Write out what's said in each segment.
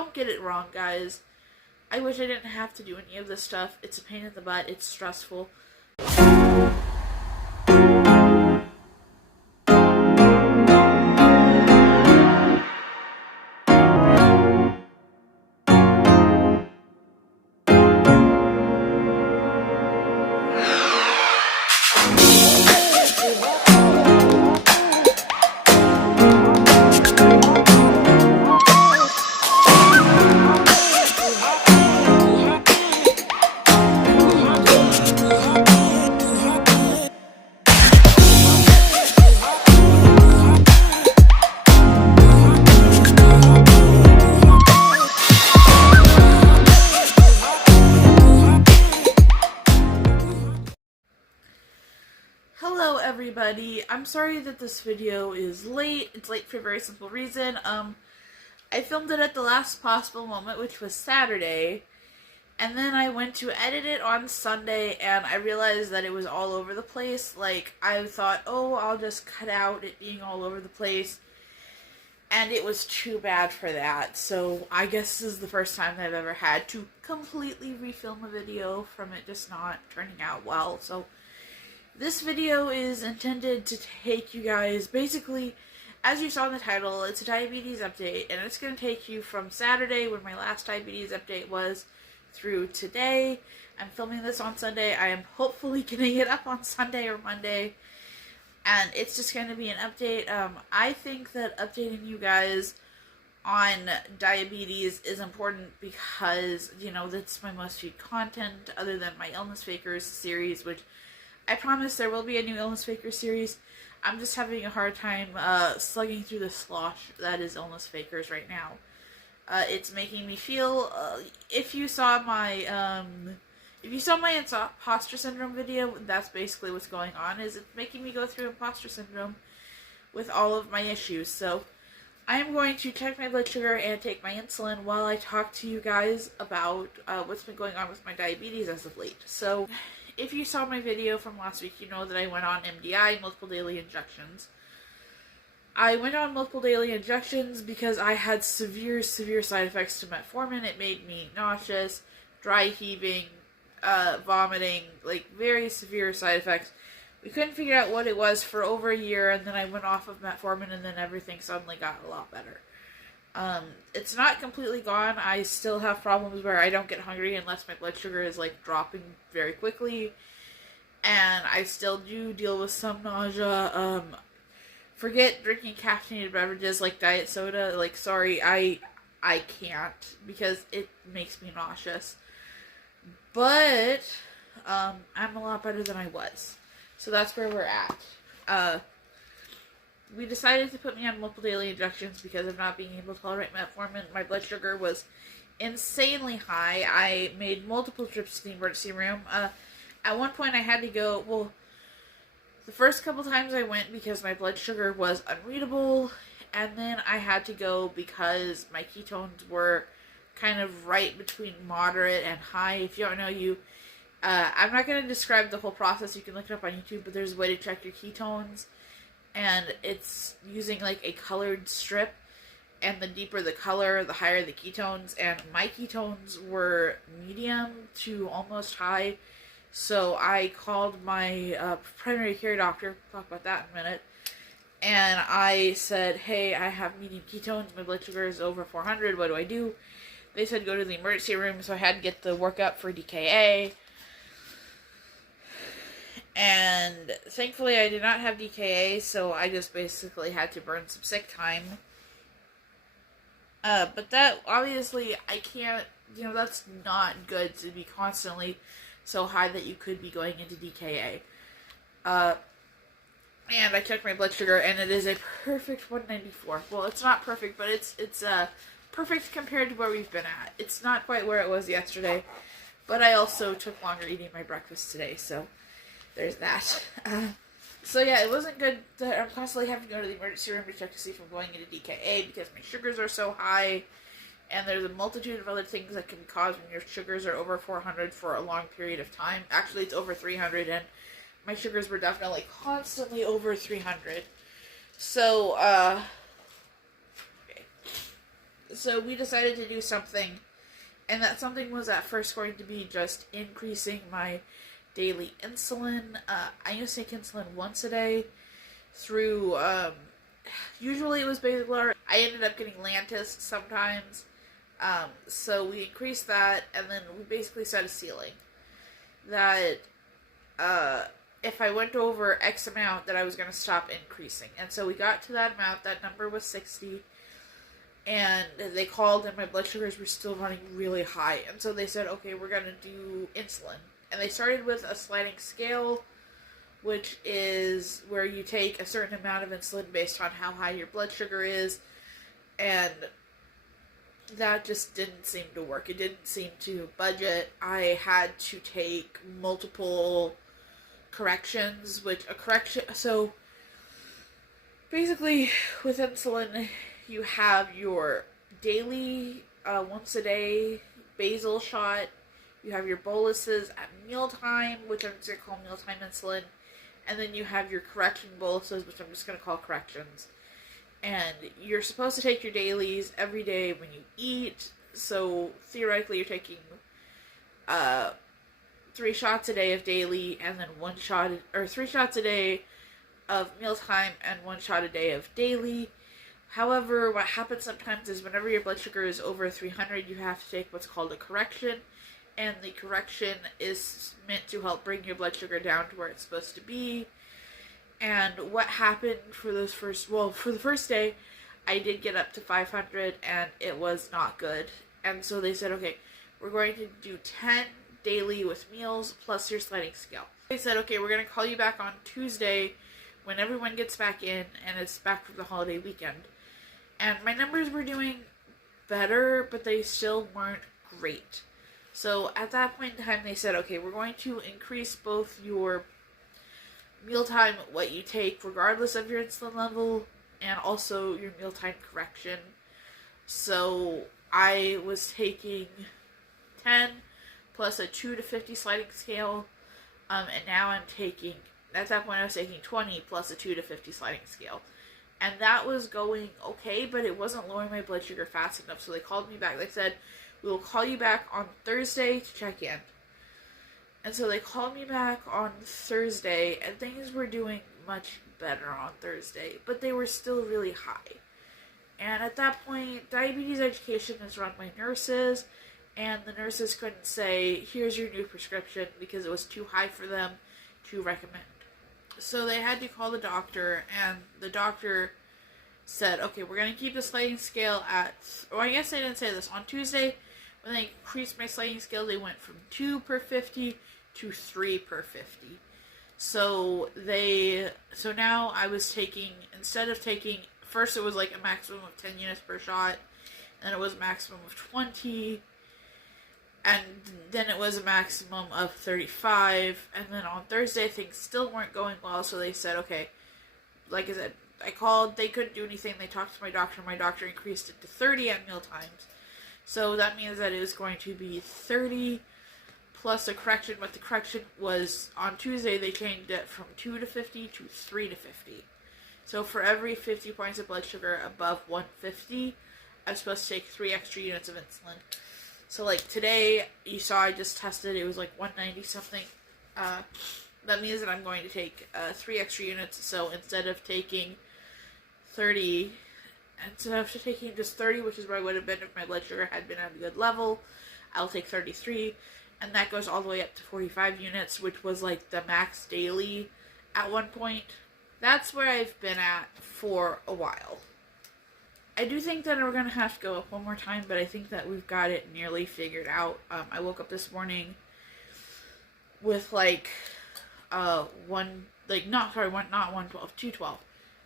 don't get it wrong, guys. I wish I didn't have to do any of this stuff. It's a pain in the butt. It's stressful. Hello everybody, I'm sorry that this video is late. It's late for a very simple reason. I filmed it at the last possible moment, which was Saturday, and then I went to edit it on Sunday and I realized that it was all over the place. Like, I thought, oh, I'll just cut out it being all over the place, and it was too bad for that. So I guess this is the first time that I've ever had to completely refilm a video from it just not turning out well. So this video is intended to take you guys, basically, as you saw in the title, it's a diabetes update, and it's going to take you from Saturday, when my last diabetes update was, through today. I'm filming this on Sunday. I am hopefully getting it up on Sunday or Monday, and it's just going to be an update. I think that updating you guys on diabetes is important because, you know, that's my most viewed content, other than my Illness Fakers series, which I promise there will be a new Illness Faker series. I'm just having a hard time slugging through the slosh that is Illness Fakers right now. It's making me feel, if you saw my imposter syndrome video, that's basically what's going on, is it's making me go through imposter syndrome with all of my issues. So I am going to check my blood sugar and take my insulin while I talk to you guys about what's been going on with my diabetes as of late. So if you saw my video from last week, you know that I went on MDI, multiple daily injections. I went on multiple daily injections because I had severe side effects to metformin. It made me nauseous, dry heaving, vomiting, like very severe side effects. We couldn't figure out what it was for over a year, and then I went off of metformin, and then everything suddenly got a lot better. It's not completely gone. I still have problems where I don't get hungry unless my blood sugar is like dropping very quickly, and I still do deal with some nausea. Forget drinking caffeinated beverages like diet soda. Like, sorry, I can't, because it makes me nauseous. But I'm a lot better than I was, so that's where we're at. We decided to put me on multiple daily injections because of not being able to tolerate metformin. My blood sugar was insanely high. I made multiple trips to the emergency room. At one point I had to go, well, the first couple times I went because my blood sugar was unreadable, and then I had to go because my ketones were kind of right between moderate and high. If you don't know, I'm not going to describe the whole process. You can look it up on YouTube, but there's a way to check your ketones, and it's using like a colored strip, and the deeper the color, the higher the ketones, and my ketones were medium to almost high. So I called my primary care doctor, we'll talk about that in a minute, and I said, hey, I have medium ketones, my blood sugar is over 400, what do I do? They said go to the emergency room, so I had to get the workup for DKA. And thankfully I did not have DKA, so I just basically had to burn some sick time. But that, obviously, I can't, you know, that's not good to be constantly so high that you could be going into DKA. And I checked my blood sugar, and it is a perfect 194. Well, it's not perfect, but it's perfect compared to where we've been at. It's not quite where it was yesterday, but I also took longer eating my breakfast today, so there's that. So yeah, it wasn't good that I'm constantly having to go to the emergency room to check to see if I'm going into DKA because my sugars are so high, and there's a multitude of other things that can cause when your sugars are over 400 for a long period of time. Actually, it's over 300, and my sugars were definitely constantly over 300. So, okay. So we decided to do something, and that something was at first going to be just increasing my daily insulin. I used to take insulin once a day through, usually it was beta glutarate. I ended up getting Lantus sometimes. So we increased that, and then we basically set a ceiling that if I went over X amount, that I was going to stop increasing. And so we got to that amount. That number was 60. And they called, and my blood sugars were still running really high. And so they said, okay, we're going to do insulin. And they started with a sliding scale, which is where you take a certain amount of insulin based on how high your blood sugar is. And that just didn't seem to work. It didn't seem to budget. I had to take multiple corrections, so basically with insulin, you have your daily, once a day basal shot, you have your boluses at mealtime, which I'm just going to call mealtime insulin, and then you have your correction boluses, which I'm just going to call corrections. And you're supposed to take your dailies every day when you eat, so theoretically you're taking 3 shots a day of daily, and then 3 shots a day of mealtime, and 1 shot a day of daily. However, what happens sometimes is whenever your blood sugar is over 300, you have to take what's called a correction, and the correction is meant to help bring your blood sugar down to where it's supposed to be. And what happened for the first day, I did get up to 500, and it was not good. And so they said, okay, we're going to do 10 daily with meals plus your sliding scale. They said, okay, we're going to call you back on Tuesday when everyone gets back in and it's back from the holiday weekend. And my numbers were doing better, but they still weren't great. So at that point in time, they said, okay, we're going to increase both your mealtime, what you take regardless of your insulin level, and also your mealtime correction. So I was taking 10 plus a 2 to 50 sliding scale, and now I'm taking, at that point I was taking 20 plus a 2 to 50 sliding scale. And that was going okay, but it wasn't lowering my blood sugar fast enough. So they called me back. They said, we will call you back on Thursday to check in. And so they called me back on Thursday, and things were doing much better on Thursday, but they were still really high. And at that point, diabetes education is run by nurses, and the nurses couldn't say, here's your new prescription, because it was too high for them to recommend. So they had to call the doctor, and the doctor said, okay, we're going to keep the sliding scale at, or I guess they didn't say this, on Tuesday, when they increased my sliding scale, they went from 2 per 50 to 3 per 50. So now I was taking, instead of taking, first it was like a maximum of 10 units per shot, then it was a maximum of 20, and then it was a maximum of 35, and then on Thursday things still weren't going well, so they said, okay, like I said, I called, they couldn't do anything, they talked to my doctor increased it to 30 at meal times. So that means that it was going to be 30 plus a correction, but the correction was, on Tuesday they changed it from 2 to 50 to 3 to 50. So for every 50 points of blood sugar above 150, I'm supposed to take 3 extra units of insulin. So like today, you saw I just tested, it was like 190 something. That means that I'm going to take 3 extra units, so instead of taking just 30, which is where I would have been if my blood sugar had been at a good level, I'll take 33, and that goes all the way up to 45 units, which was like the max daily at one point. That's where I've been at for a while. I do think that we're going to have to go up one more time, but I think that we've got it nearly figured out. I woke up this morning with like 212.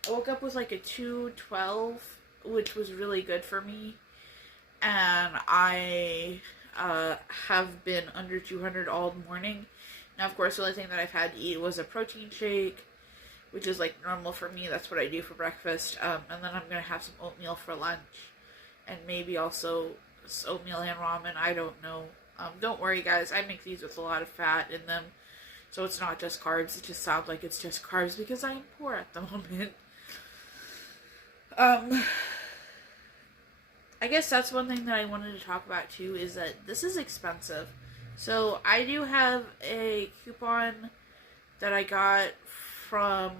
I woke up with like a 212, which was really good for me, and I have been under 200 all morning. Now, of course, the only thing that I've had to eat was a protein shake, which is like normal for me. That's what I do for breakfast, and then I'm going to have some oatmeal for lunch, and maybe also oatmeal and ramen, I don't know. Don't worry, guys, I make these with a lot of fat in them, so it's not just carbs. It just sounds like it's just carbs because I am poor at the moment. I I guess that's one thing that I wanted to talk about too, is that this is expensive. So I do have a coupon that I got from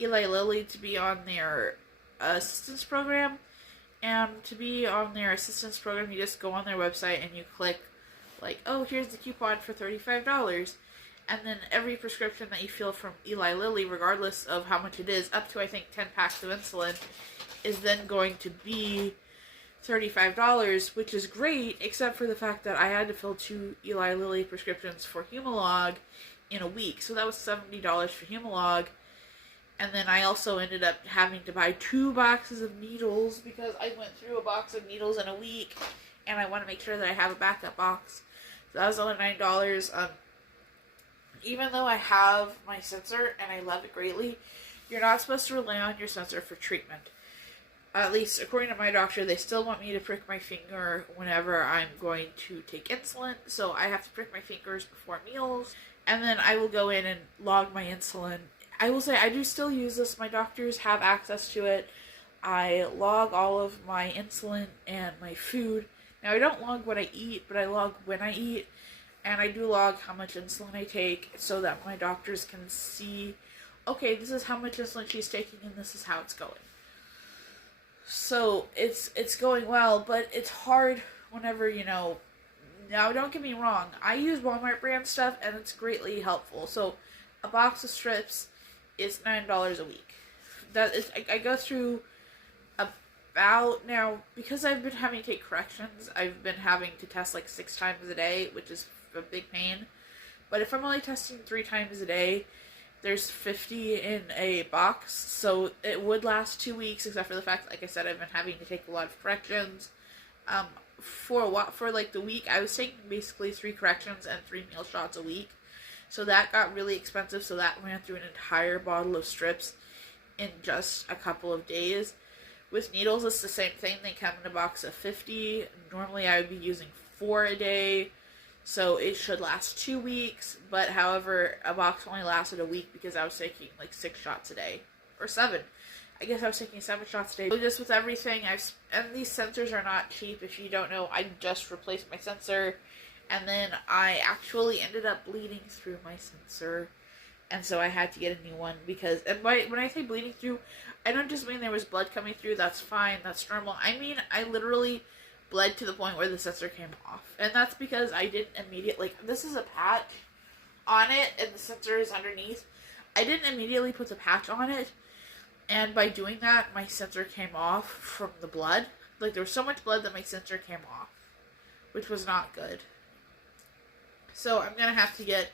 Eli Lilly to be on their assistance program. And to be on their assistance program, you just go on their website and you click, like, oh, here's the coupon for $35. And then every prescription that you fill from Eli Lilly, regardless of how much it is, up to I think 10 packs of insulin, is then going to be $35, which is great, except for the fact that I had to fill 2 Eli Lilly prescriptions for Humalog in a week. So that was $70 for Humalog. And then I also ended up having to buy 2 boxes of needles because I went through a box of needles in a week, and I want to make sure that I have a backup box. So that was only $9. Even though I have my sensor and I love it greatly, you're not supposed to rely on your sensor for treatment. At least according to my doctor, they still want me to prick my finger whenever I'm going to take insulin. So I have to prick my fingers before meals, and then I will go in and log my insulin. I will say I do still use this. My doctors have access to it. I log all of my insulin and my food. Now I don't log what I eat, but I log when I eat. And I do log how much insulin I take so that my doctors can see, okay, this is how much insulin she's taking and this is how it's going. So it's going well, but it's hard whenever, now don't get me wrong, I use Walmart brand stuff and it's greatly helpful. So a box of strips is $9 a week. That is, I go through about, now, because I've been having to take corrections, I've been having to test like 6 times a day, which is a big pain. But if I'm only testing 3 times a day, there's 50 in a box, so it would last 2 weeks, except for the fact, like I said, I've been having to take a lot of corrections. For like the week, I was taking basically 3 corrections and 3 meal shots a week. So that got really expensive, so that ran through an entire bottle of strips in just a couple of days. With needles, it's the same thing. They come in a box of 50. Normally, I would be using 4 a day, so it should last 2 weeks. But, however, a box only lasted a week because I was taking, like, 6 shots a day. Or 7. I guess I was taking 7 shots a day. So just with everything, and these sensors are not cheap. If you don't know, I just replaced my sensor. And then I actually ended up bleeding through my sensor. And so I had to get a new one because, and when I say bleeding through, I don't just mean there was blood coming through. That's fine. That's normal. I mean, I literally bled to the point where the sensor came off. And that's because I didn't immediately, this is a patch on it and the sensor is underneath. I didn't immediately put the patch on it. And by doing that, my sensor came off from the blood. Like, there was so much blood that my sensor came off, which was not good. So I'm going to have to get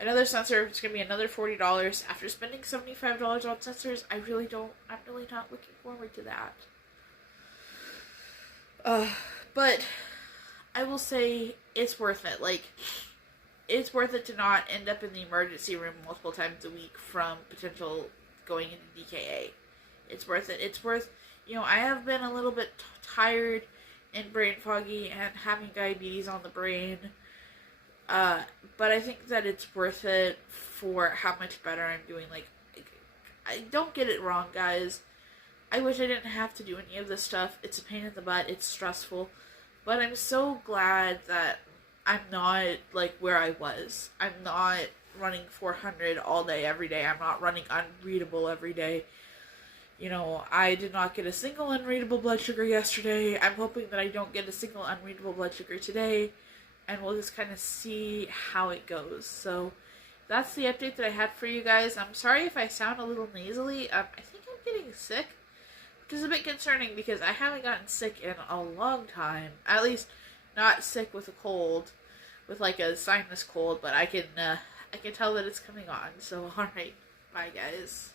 another sensor. It's going to be another $40. After spending $75 on sensors, I'm really not looking forward to that. But I will say it's worth it. Like, it's worth it to not end up in the emergency room multiple times a week from potential going into DKA. It's worth it. It's worth, I have been a little bit tired and brain foggy and having diabetes on the brain. But I think that it's worth it for how much better I'm doing. Like, I don't get it wrong, guys. I wish I didn't have to do any of this stuff. It's a pain in the butt. It's stressful. But I'm so glad that I'm not, like, where I was. I'm not running 400 all day, every day. I'm not running unreadable every day. I did not get a single unreadable blood sugar yesterday. I'm hoping that I don't get a single unreadable blood sugar today. And we'll just kind of see how it goes. So, that's the update that I had for you guys. I'm sorry if I sound a little nasally. I think I'm getting sick, which is a bit concerning because I haven't gotten sick in a long time. At least, not sick with a cold, with like a sinus cold. But I can tell that it's coming on. So, alright. Bye, guys.